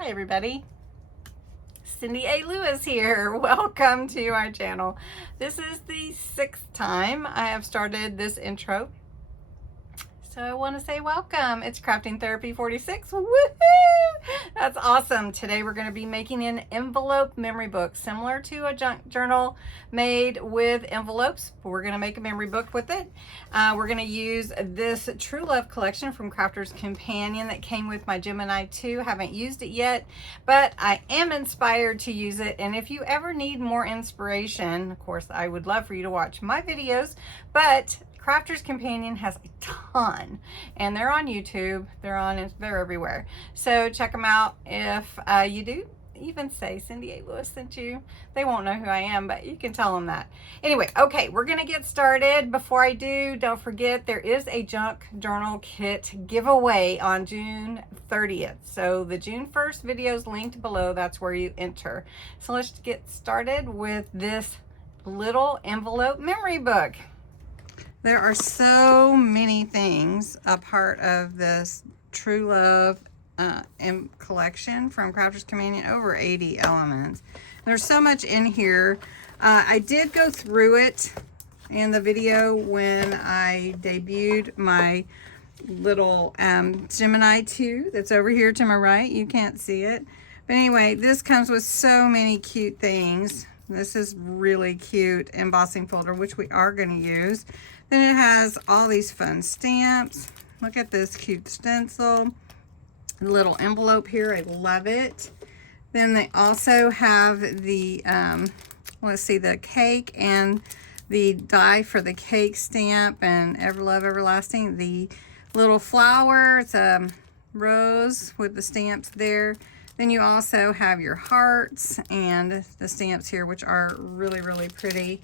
Hi everybody, Cindy A. Lewis here. Welcome to our channel. This is the 6th time I have started this intro. So I want to say welcome. It's Crafting Therapy 46. Woohoo! That's awesome. Today we're going to be making an envelope memory book similar to a junk journal made with envelopes. We're going to make a memory book with it. We're going to use this True Love collection from Crafter's Companion that came with my Gemini 2. Haven't used it yet, but I am inspired to use it. And if you ever need more inspiration, of course, I would love for you to watch my videos, but Crafter's Companion has a ton, and they're on YouTube. They're everywhere. So check them out. If you do, even say Cindy A. Lewis sent you. They won't know who I am, but you can tell them that. Anyway, okay, we're gonna get started. Before I do, don't forget there is a junk journal kit giveaway on June 30th. So the June 1st video is linked below. That's where you enter. So let's get started with this little envelope memory book. There are so many things a part of this True Love collection from Crafter's Companion, over 80 elements. There's so much in here. I did go through it in the video when I debuted my little Gemini 2 that's over here to my right. You can't see it. But anyway, this comes with so many cute things. This is really cute embossing folder, which we are going to use. Then it has all these fun stamps. Look at this cute stencil. The little envelope here, I love it. Then they also have the, let's see, the cake and the die for the cake stamp and Ever Love Everlasting. The little flower, it's a rose with the stamps there. Then you also have your hearts and the stamps here, which are really, really pretty.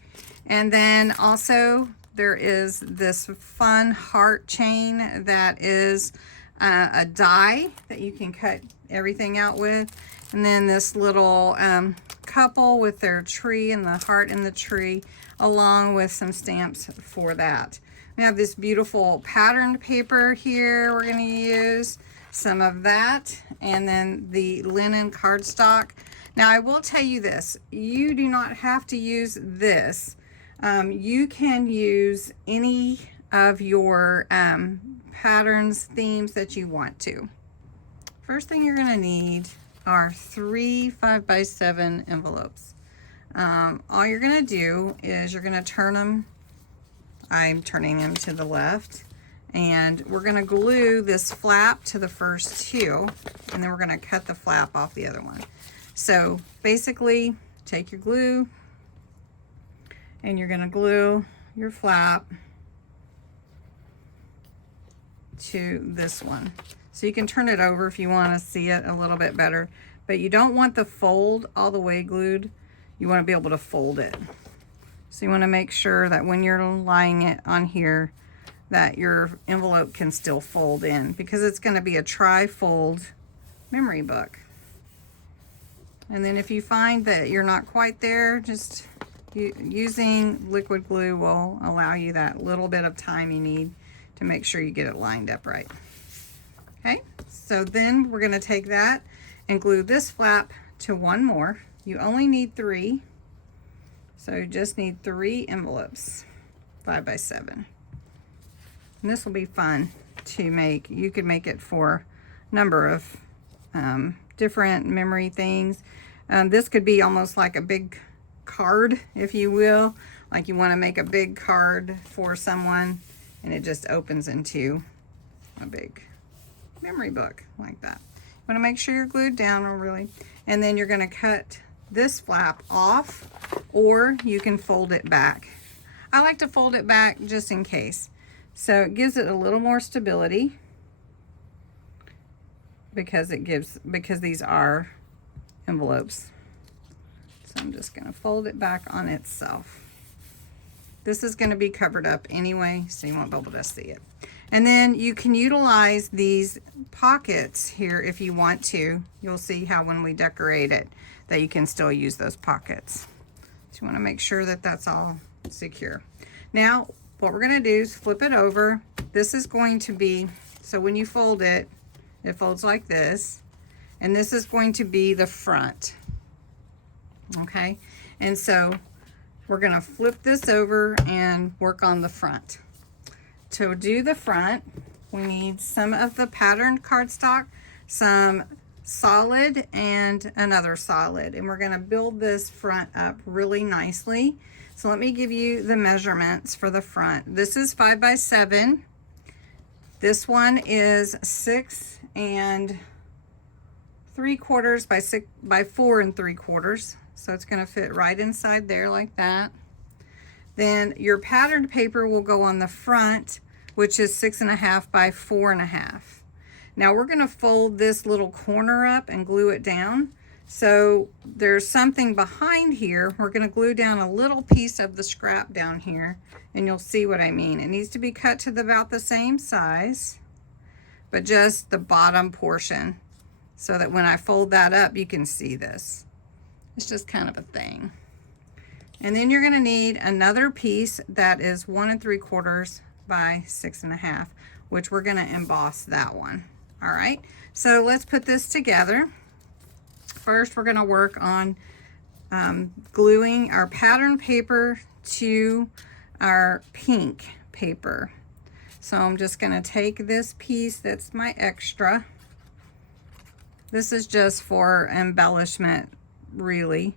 And then also there is this fun heart chain that is a die that you can cut everything out with. And then this little couple with their tree and the heart in the tree, along with some stamps for that. We have this beautiful patterned paper here we're going to use. Some of that, and then the linen cardstock. Now I will tell you this, you do not have to use this. You can use any of your patterns, themes that you want to. First thing you're going to need are 3 5x7 envelopes. All you're going to do is you're going to turn them. I'm turning them to the left. And we're going to glue this flap to the first two, and then we're going to cut the flap off the other one. So basically, take your glue, and you're going to glue your flap to this one. So you can turn it over if you want to see it a little bit better, but you don't want the fold all the way glued. You want to be able to fold it. So you want to make sure that when you're lying it on here, that your envelope can still fold in, because it's going to be a tri-fold memory book. And then if you find that you're not quite there, just using liquid glue will allow you that little bit of time you need to make sure you get it lined up right. Okay, so then we're going to take that and glue this flap to one more. You only need 3, so you just need 3 envelopes, 5x7. And this will be fun to make. You could make it for a number of different memory things. This could be almost like a big card, if you will. Like you want to make a big card for someone, and it just opens into a big memory book like that. You want to make sure you're glued down really. And then you're going to cut this flap off, or you can fold it back. I like to fold it back just in case. So it gives it a little more stability, because these are envelopes. So I'm just going to fold it back on itself. This is going to be covered up anyway, so you won't be able to see it. And then you can utilize these pockets here if you want to. You'll see how when we decorate it that you can still use those pockets. So you want to make sure that that's all secure. Now what we're going to do is flip it over. This is going to be, so when you fold it, it folds like this. And this is going to be the front. Okay, and so we're going to flip this over and work on the front. To do the front, we need some of the patterned cardstock, some solid, and another solid. And we're going to build this front up really nicely. So let me give you the measurements for the front. This is 5 by 7. This one is 6 3/4 by 4 3/4. So it's going to fit right inside there like that. Then your patterned paper will go on the front, which is 6.5 by 4.5. Now we're going to fold this little corner up and glue it down. So there's something behind here. We're going to glue down a little piece of the scrap down here, and you'll see what I mean. It needs to be cut to about the same size, but just the bottom portion, so that when I fold that up, you can see this. It's just kind of a thing. And then you're going to need another piece that is 1 3/4 by 6.5, which we're going to emboss that one. All right, so let's put this together. First, we're going to work on gluing our pattern paper to our pink paper. So I'm just going to take this piece that's my extra. This is just for embellishment, really.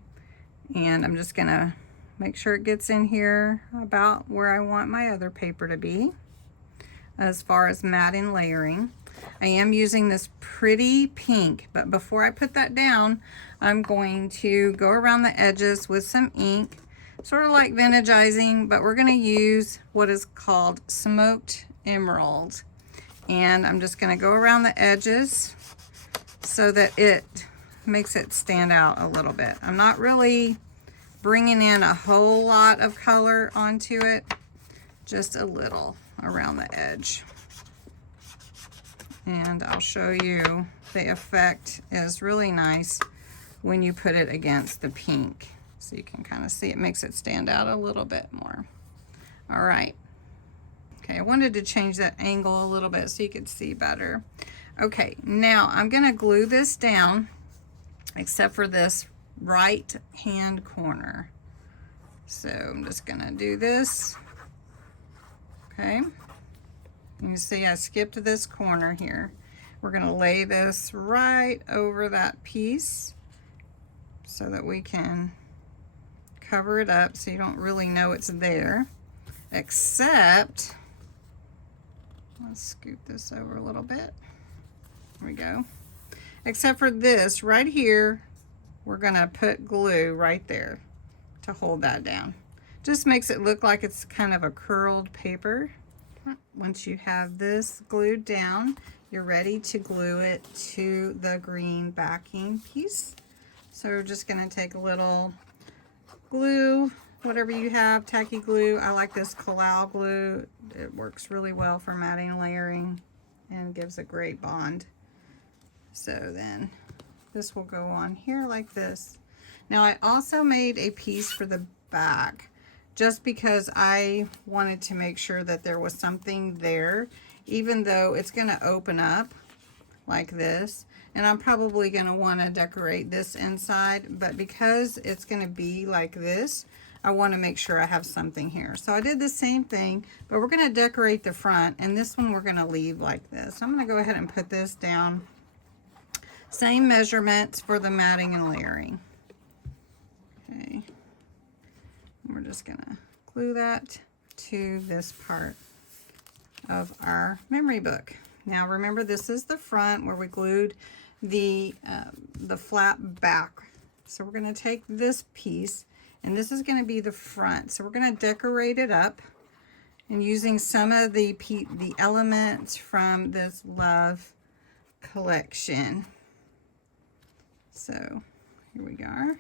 And I'm just going to make sure it gets in here about where I want my other paper to be as far as matting layering. I am using this pretty pink, but before I put that down, I'm going to go around the edges with some ink, sort of like vintagizing, but we're going to use what is called smoked emerald. And I'm just going to go around the edges so that it makes it stand out a little bit. I'm not really bringing in a whole lot of color onto it, just a little around the edge. And I'll show you the effect is really nice when you put it against the pink. So you can kind of see it makes it stand out a little bit more. All right. Okay, I wanted to change that angle a little bit so you could see better. Okay, now I'm going to glue this down except for this right hand corner. So I'm just going to do this. Okay. You can see I skipped this corner here. We're going to lay this right over that piece so that we can cover it up so you don't really know it's there. Except, let's scoot this over a little bit. There we go. Except for this right here, we're going to put glue right there to hold that down. Just makes it look like it's kind of a curled paper. Once you have this glued down, you're ready to glue it to the green backing piece. So we're just going to take a little glue, whatever you have, tacky glue. I like this Collal glue. It works really well for matting layering and gives a great bond. So then this will go on here like this. Now I also made a piece for the back, just because I wanted to make sure that there was something there, even though it's going to open up like this. And I'm probably going to want to decorate this inside, but because it's going to be like this, I want to make sure I have something here. So I did the same thing, but we're going to decorate the front, and this one we're going to leave like this. So I'm going to go ahead and put this down. Same measurements for the matting and layering. Okay. We're just going to glue that to this part of our memory book. Now remember, this is the front where we glued the flat back. So we're going to take this piece, and this is going to be the front. So we're going to decorate it up and using some of the elements from this Love collection. So here we go.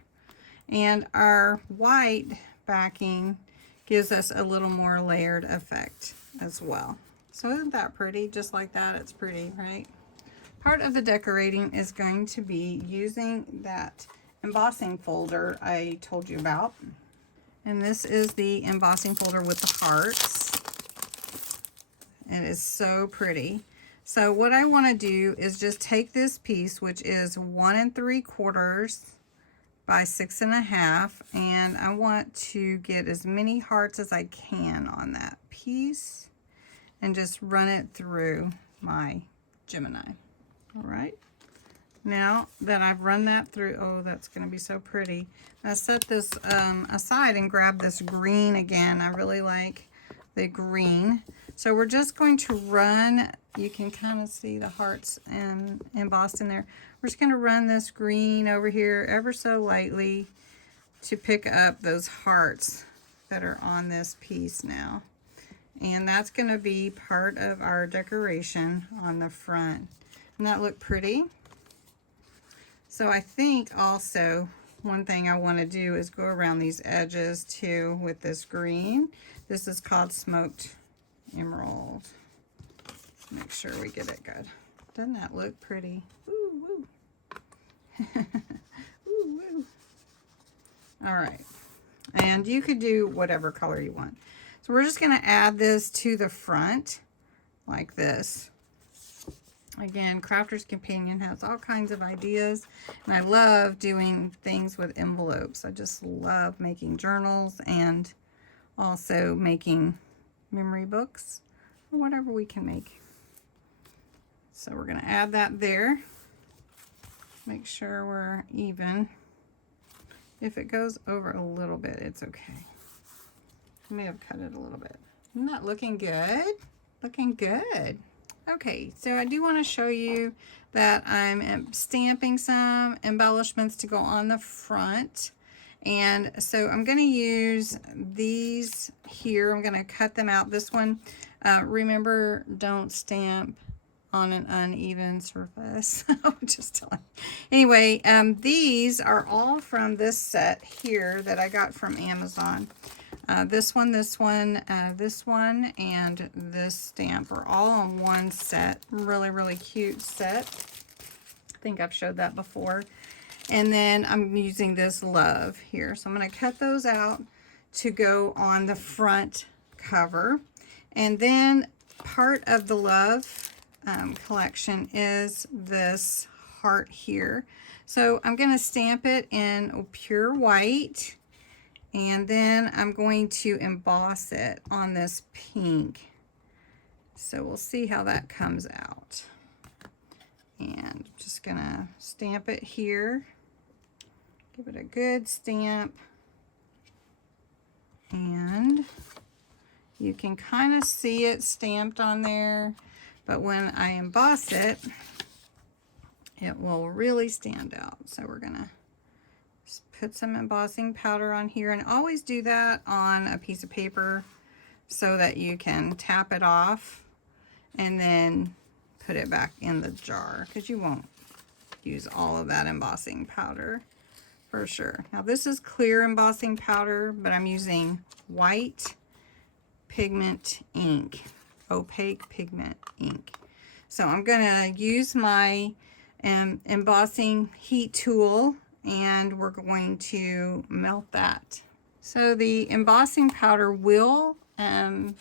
And our white backing gives us a little more layered effect as well. So isn't that pretty? Just like that, it's pretty, right? Part of the decorating is going to be using that embossing folder I told you about. And this is the embossing folder with the hearts. It is so pretty. So what I want to do is just take this piece, which is 1 3/4 by 6 1/2, and I want to get as many hearts as I can on that piece and just run it through my Gemini. All right. Now that I've run that through, oh, that's going to be so pretty. I set this aside and grab this green again. I really like the green. So we're just going to run, you can kind of see the hearts embossed in there. We're just going to run this green over here ever so lightly to pick up those hearts that are on this piece now. And that's going to be part of our decoration on the front. Doesn't that look pretty? So I think also one thing I want to do is go around these edges too with this green. This is called Smoked Emerald. Let's make sure we get it good. Doesn't that look pretty? Ooh, woo. Ooh, woo. All right. And you could do whatever color you want. So we're just going to add this to the front like this. Again, Crafter's Companion has all kinds of ideas, and I love doing things with envelopes. I just love making journals and also making memory books or whatever we can make. So we're going to add that there. Make sure we're even. If it goes over a little bit, it's okay. I may have cut it a little bit. Isn't that looking good? Looking good. Okay, so I do want to show you that I'm stamping some embellishments to go on the front. And so I'm going to use these here. I'm going to cut them out. This one, remember, don't stamp on an uneven surface. Just telling. Anyway, these are all from this set here that I got from Amazon. This one, this one, and this stamp are all on one set. Really, really cute set. I think I've showed that before. And then I'm using this love here. So I'm going to cut those out to go on the front cover. And then part of the love collection is this heart here. So I'm going to stamp it in pure white. And then I'm going to emboss it on this pink. So we'll see how that comes out. And just gonna stamp it here. Give it a good stamp. And you can kind of see it stamped on there. But when I emboss it, it will really stand out. So we're gonna put some embossing powder on here, and always do that on a piece of paper so that you can tap it off and then put it back in the jar, because you won't use all of that embossing powder for sure. Now this is clear embossing powder, but I'm using white pigment ink, opaque pigment ink. So I'm gonna use my embossing heat tool, and we're going to melt that. So the embossing powder will melt,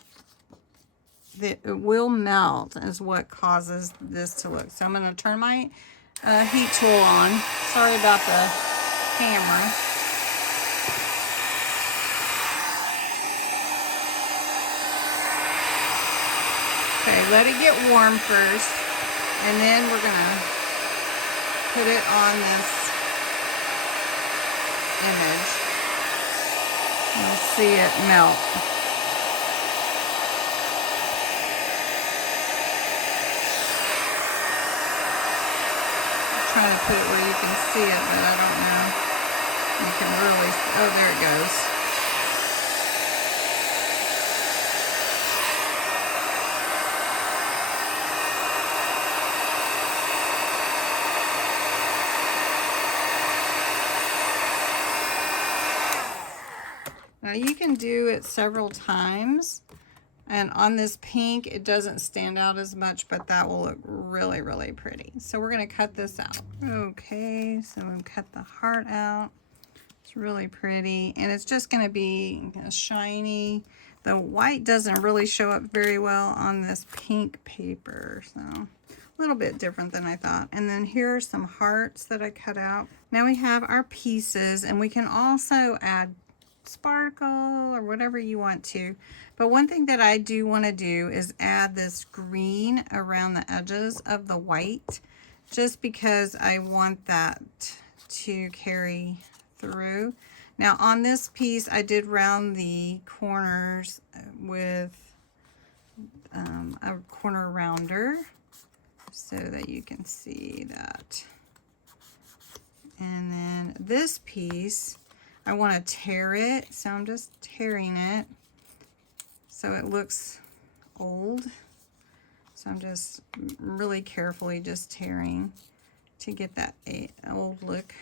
is what causes this to look. So I'm going to turn my heat tool on. Sorry about the camera. Okay, let it get warm first, and then we're going to put it on this image. You'll see it melt. I'm trying to put it where you can see it, but I don't know. You can really, oh, there it goes. Now you can do it several times, and on this pink it doesn't stand out as much, but that will look really, really pretty. So we're going to cut this out. Okay, so we'll cut the heart out. It's really pretty, and it's just going to be shiny. The white doesn't really show up very well on this pink paper, so little bit different than I thought. And then here are some hearts that I cut out. Now we have our pieces, and we can also add sparkle or whatever you want to. But one thing that I do want to do is add this green around the edges of the white, just because I want that to carry through. Now on this piece, I did round the corners with a corner rounder, so that you can see that. And then this piece, I want to tear it, so I'm just tearing it so it looks old. So I'm just really carefully just tearing to get that old look,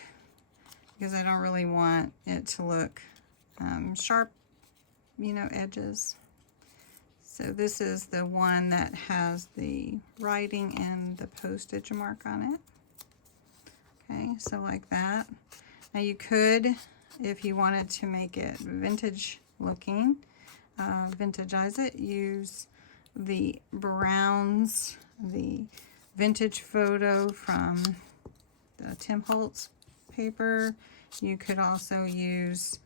because I don't really want it to look sharp, you know, edges. So this is the one that has the writing and the postage mark on it. Okay, so like that. Now you could, if you wanted to make it vintage looking, vintagize it, use the browns, the vintage photo from the Tim Holtz paper. You could also use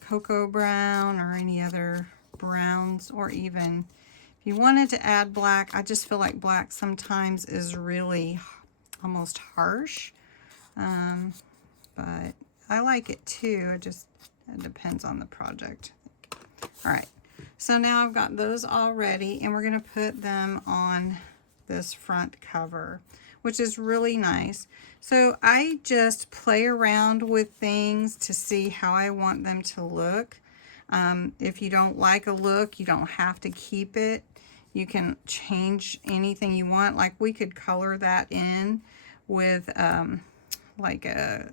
cocoa brown or any other browns, or even if you wanted to add black. I just feel like black sometimes is really almost harsh, but I like it too. It depends on the project. All right, so now I've got those all ready, and we're going to put them on this front cover, which is really nice. So I just play around with things to see how I want them to look. If you don't like a look, you don't have to keep it. You can change anything you want. Like we could color that in with like a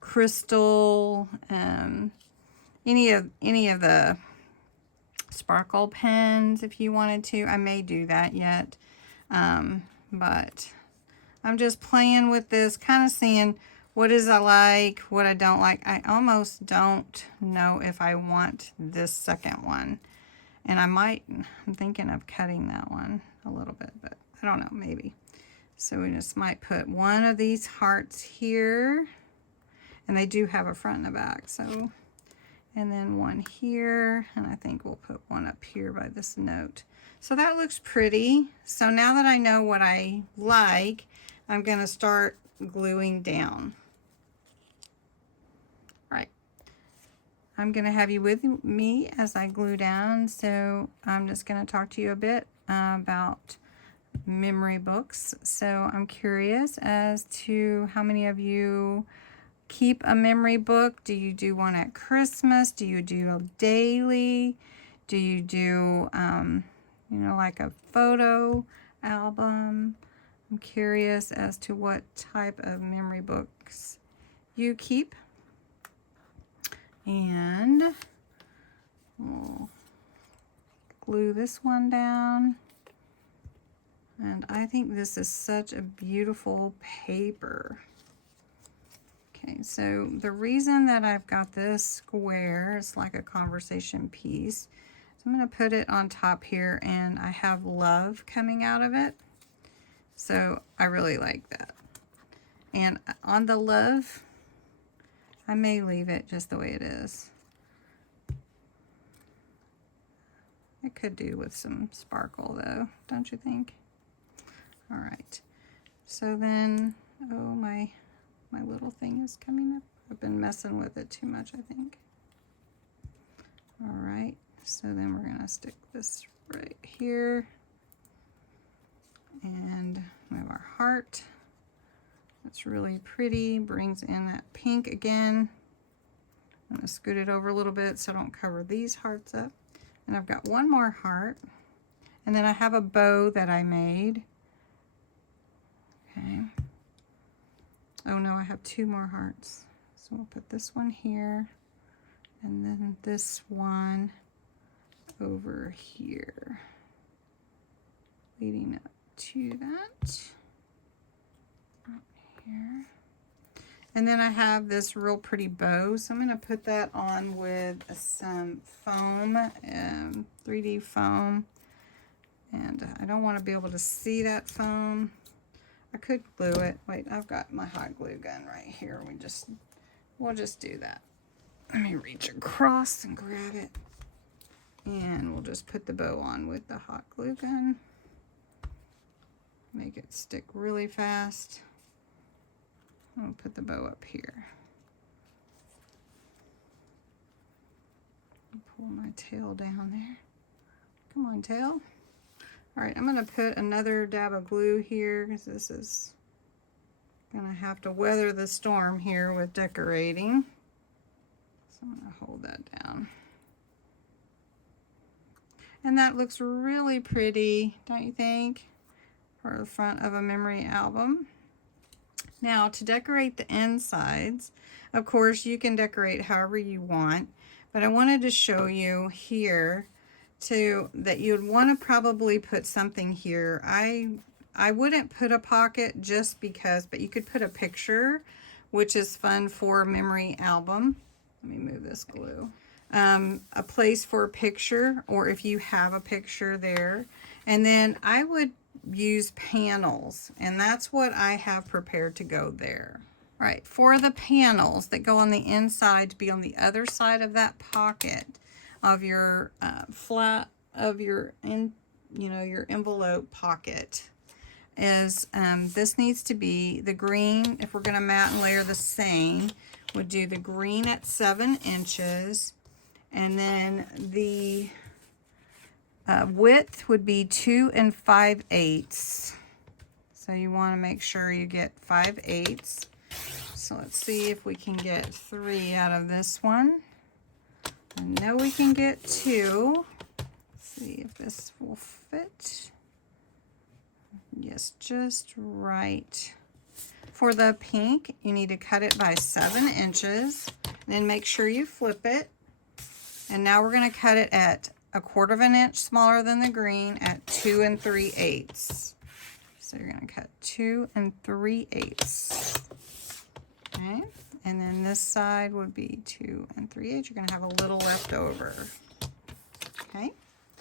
crystal, any of the sparkle pens if you wanted to. I may do that yet, but I'm just playing with this, kind of seeing what is I like, what I don't like. I almost don't know if I want this second one, and I'm thinking of cutting that one a little bit, but I don't know, maybe. So we just might put one of these hearts here, and they do have a front and a back, so, and then one here, and I think we'll put one up here by this note. So that looks pretty. So now that I know what I like, I'm going to start gluing down. Right. I'm going to have you with me as I glue down. So I'm just going to talk to you a bit about memory books. So I'm curious as to how many of you keep a memory book. Do you do one at Christmas? Do you do a daily? Do you do, you know, like a photo album? I'm curious as to what type of memory books you keep. And we'll glue this one down. And I think this is such a beautiful paper. Okay, so the reason that I've got this square, it's like a conversation piece. So I'm going to put it on top here, and I have love coming out of it. So I really like that. And on the love, I may leave it just the way it is. I could do with some sparkle though, don't you think? All right. So then, oh, my little thing is coming up. I've been messing with it too much, I think. All right. So then we're going to stick this right here. And we have our heart. That's really pretty. Brings in that pink again. I'm going to scoot it over a little bit so I don't cover these hearts up. And I've got one more heart. And then I have a bow that I made. Okay. Oh no, I have two more hearts. So we'll put this one here. And then this one over here. Leading up to that. Up here. And then I have this real pretty bow, so I'm going to put that on with some foam, 3D foam. And I don't want to be able to see that foam, I could glue it. Wait, I've got my hot glue gun right here. We'll just do that. Let me reach across and grab it. And we'll just put the bow on with the hot glue gun. Make it stick really fast. I'll put the bow up here. Pull my tail down there. Come on, tail. All right, I'm gonna put another dab of glue here because this is gonna have to weather the storm here with decorating. So I'm gonna hold that down. And that looks really pretty, don't you think? For the front of a memory album. Now to decorate the insides, of course you can decorate however you want, but I wanted to show you here that you'd want to probably put something here. I wouldn't put a pocket just because, but you could put a picture, which is fun for a memory album. Let me move this glue. A place for a picture, or if you have a picture there. And then I would use panels, and that's what I have prepared to go there. All right, for the panels that go on the inside to be on the other side of that pocket of your your envelope pocket is this needs to be the green. If we're going to mat and layer the same, would do the green at 7 inches, and then the width would be 2 5/8. So you want to make sure you get 5/8. So let's see if we can get 3 out of this one. I know we can get 2. Let's see if this will fit. Yes, just right. For the pink, you need to cut it by 7 inches. Then make sure you flip it. And now we're going to cut it at 1/4 inch smaller than the green at 2 3/8. So you're going to cut 2 3/8. Okay, and then this side would be 2 3/8. You're going to have a little left over. Okay,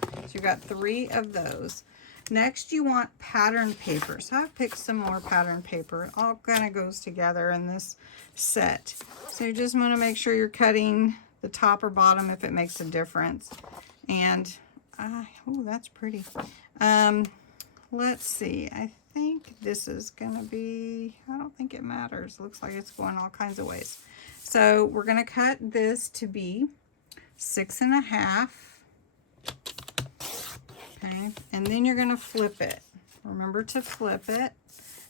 so you've got 3 of those. Next, you want pattern paper. So I've picked some more pattern paper. It all kind of goes together in this set. So you just want to make sure you're cutting the top or bottom if it makes a difference. And, oh, that's pretty. Let's see. I think this is going to be, I don't think it matters. It looks like it's going all kinds of ways. So we're going to cut this to be 6 1/2. Okay, and then you're going to flip it. Remember to flip it.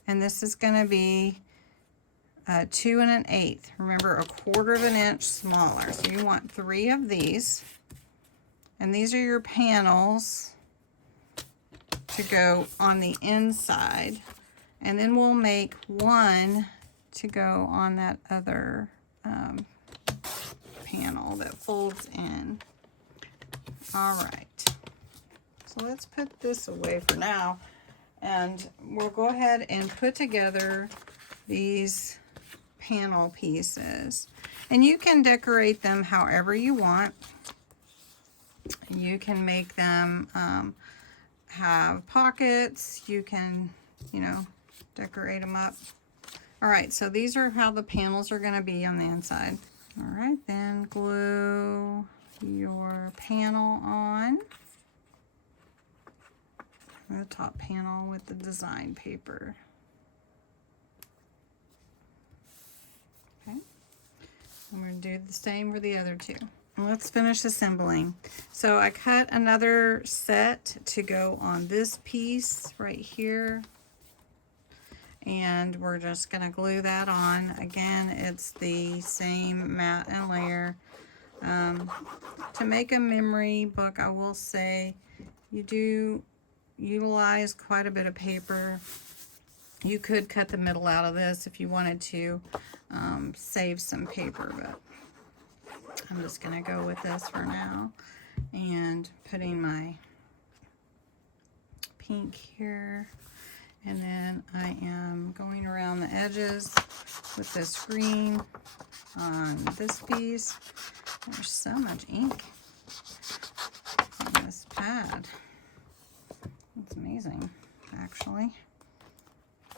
And this is going to be 2 1/8. Remember, 1/4 inch smaller. So you want 3 of these. And these are your panels to go on the inside. And then we'll make 1 to go on that other panel that folds in. All right. So let's put this away for now. And we'll go ahead and put together these panel pieces. And you can decorate them however you want. You can make them have pockets. You can, decorate them up. All right, so these are how the panels are going to be on the inside. All right, then glue your panel on. The top panel with the design paper. Okay, I'm going to do the same for the other 2. Let's finish assembling. So I cut another set to go on this piece right here. And we're just going to glue that on. Again, it's the same mat and layer. To make a memory book, I will say you do utilize quite a bit of paper. You could cut the middle out of this if you wanted to save some paper, but I'm just going to go with this for now. And putting my pink here. And then I am going around the edges with this green on this piece. There's so much ink on this pad. It's amazing, actually.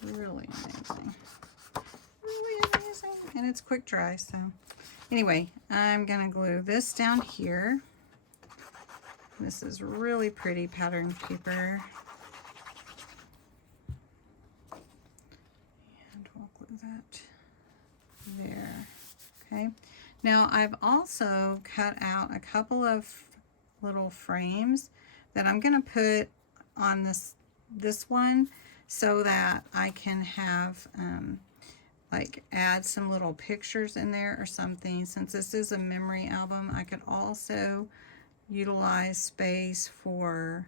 Really amazing. Really amazing. And it's quick dry, so. Anyway, I'm gonna glue this down here. This is really pretty pattern paper. And we'll glue that there. Okay. Now I've also cut out a couple of little frames that I'm gonna put on this one so that I can have like add some little pictures in there or something. Since this is a memory album, I could also utilize space for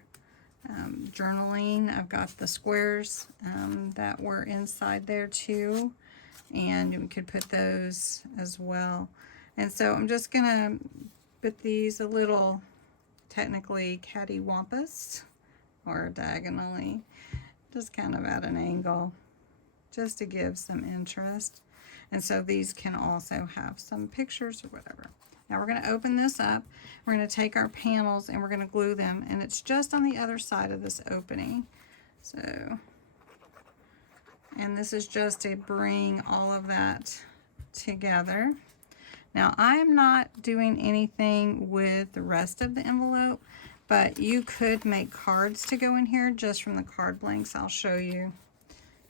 journaling. I've got the squares that were inside there too, and we could put those as well. And so I'm just gonna put these a little, technically cattywampus, or diagonally, just kind of at an angle, just to give some interest. And so these can also have some pictures or whatever. Now we're going to open this up. We're going to take our panels and we're going to glue them, and it's just on the other side of this opening. So, and this is just to bring all of that together. Now I'm not doing anything with the rest of the envelope, but you could make cards to go in here just from the card blanks. I'll show you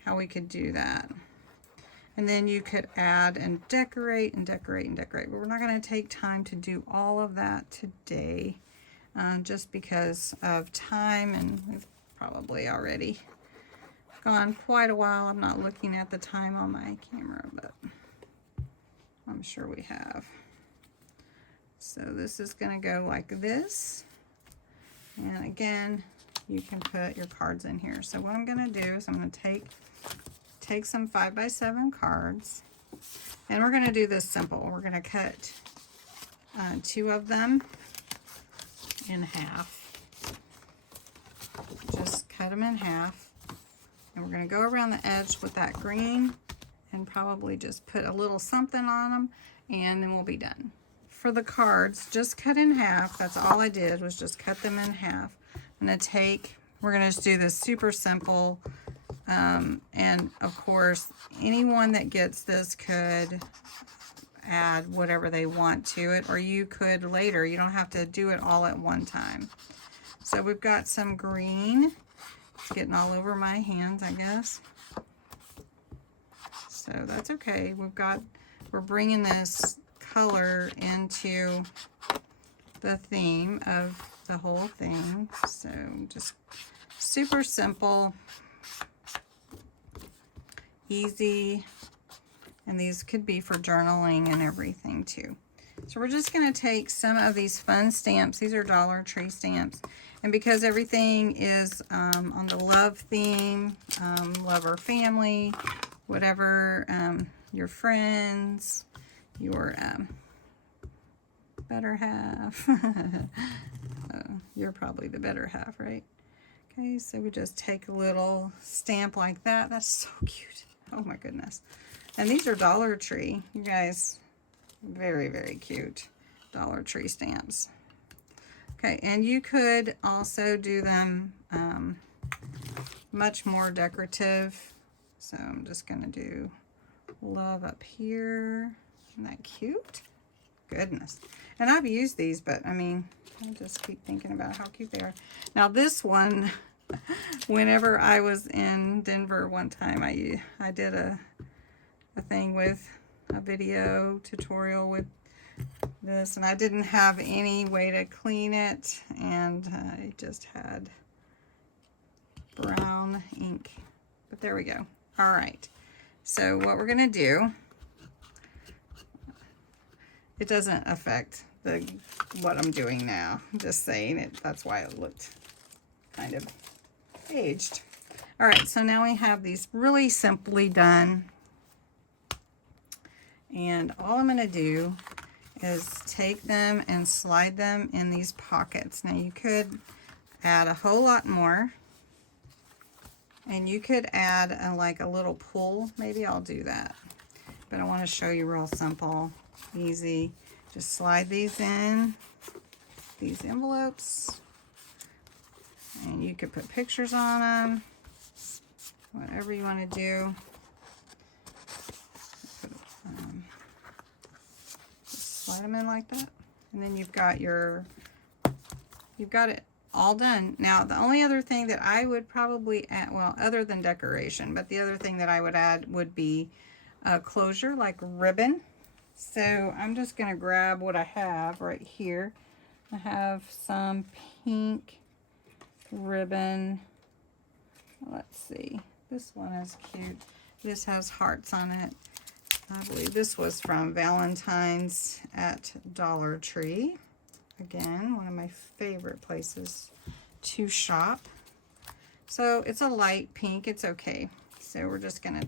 how we could do that. And then you could add and decorate and decorate and decorate. But we're not going to take time to do all of that today, just because of time, and we've probably already gone quite a while. I'm not looking at the time on my camera, but I'm sure we have. So this is going to go like this. And again, you can put your cards in here. So what I'm going to do is I'm going to take some 5x7 cards, and we're going to do this simple. We're going to cut 2 of them in half. Just cut them in half, and we're going to go around the edge with that green and probably just put a little something on them, and then we'll be done. For the cards, just cut in half. That's all I did, was just cut them in half. I'm going to take, we're going to just do this super simple. And of course, anyone that gets this could add whatever they want to it, or you could later. You don't have to do it all at one time. So we've got some green. It's getting all over my hands, I guess. So that's okay. We're bringing this color into the theme of the whole thing. So just super simple. Easy, and these could be for journaling and everything too. So we're just going to take some of these fun stamps. These are Dollar Tree stamps, and because everything is on the love theme, love or family, whatever, your friends, your better half. You're probably the better half, right? Okay, so we just take a little stamp like that. That's so cute. Oh my goodness. And these are Dollar Tree, you guys. Very, very cute Dollar Tree stamps. Okay, and you could also do them much more decorative. So I'm just going to do love up here. Isn't that cute? Goodness. And I've used these, but I mean, I just keep thinking about how cute they are. Now this one, whenever I was in Denver one time, I did a thing with a video tutorial with this, and I didn't have any way to clean it, and I just had brown ink. But there we go. All right. So what we're going to do, it doesn't affect what I'm doing now. I'm just saying it. That's why it looked kind of aged. All right, so now we have these really simply done, and all I'm going to do is take them and slide them in these pockets. Now you could add a whole lot more, and you could add like a little pull. Maybe I'll do that, but I want to show you real simple, easy. Just slide these in, these envelopes. And you could put pictures on them. whatever you want to do. Just slide them in like that, and then you've got it all done. Now the only other thing that I would probably add, well, other than decoration, but the other thing that I would add would be closure, like ribbon. So I'm just going to grab what I have right here. I have some pink ribbon. Let's see. This one is cute. This has hearts on it. I believe this was from Valentine's at Dollar Tree. Again, one of my favorite places to shop. So it's a light pink. It's okay. So we're just going to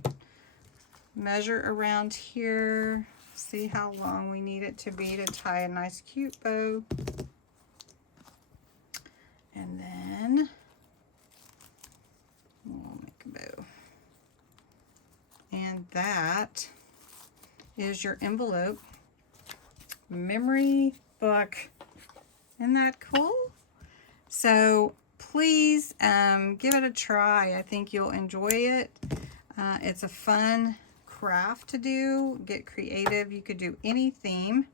measure around here. See how long we need it to be to tie a nice cute bow. And then we'll make a bow. And that is your envelope memory book. Isn't that cool? So please give it a try. I think you'll enjoy it. It's a fun craft to do. Get creative. You could do any theme.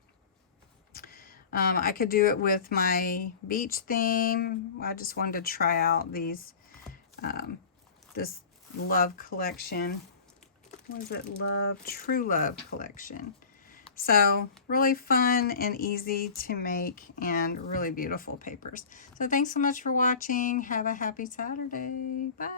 I could do it with my beach theme. I just wanted to try out these this love collection. What is it? True Love collection. So really fun and easy to make and really beautiful papers. So thanks so much for watching. Have a happy Saturday. Bye.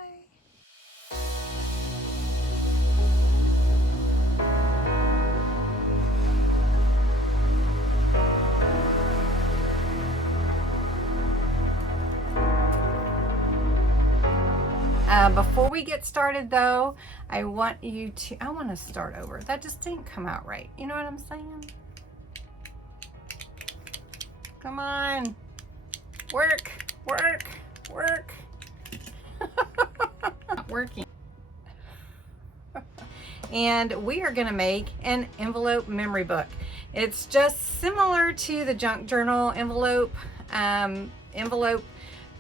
Before we get started though, I want to start over. That just didn't come out right. You know what I'm saying? Come on. Work, work, work. Not working. And we are gonna make an envelope memory book. It's just similar to the junk journal envelope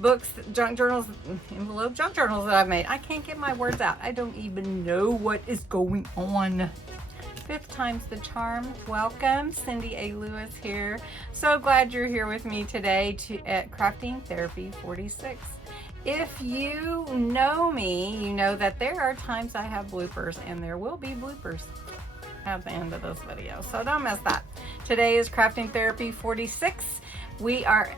books, junk journals that I've made. I can't get my words out. I don't even know what is going on. 5th time's the charm. Welcome, Cindy A. Lewis here. So glad you're here with me today at Crafting Therapy 46. If you know me, you know that there are times I have bloopers, and there will be bloopers at the end of this video. So don't miss that. Today is Crafting Therapy 46. We are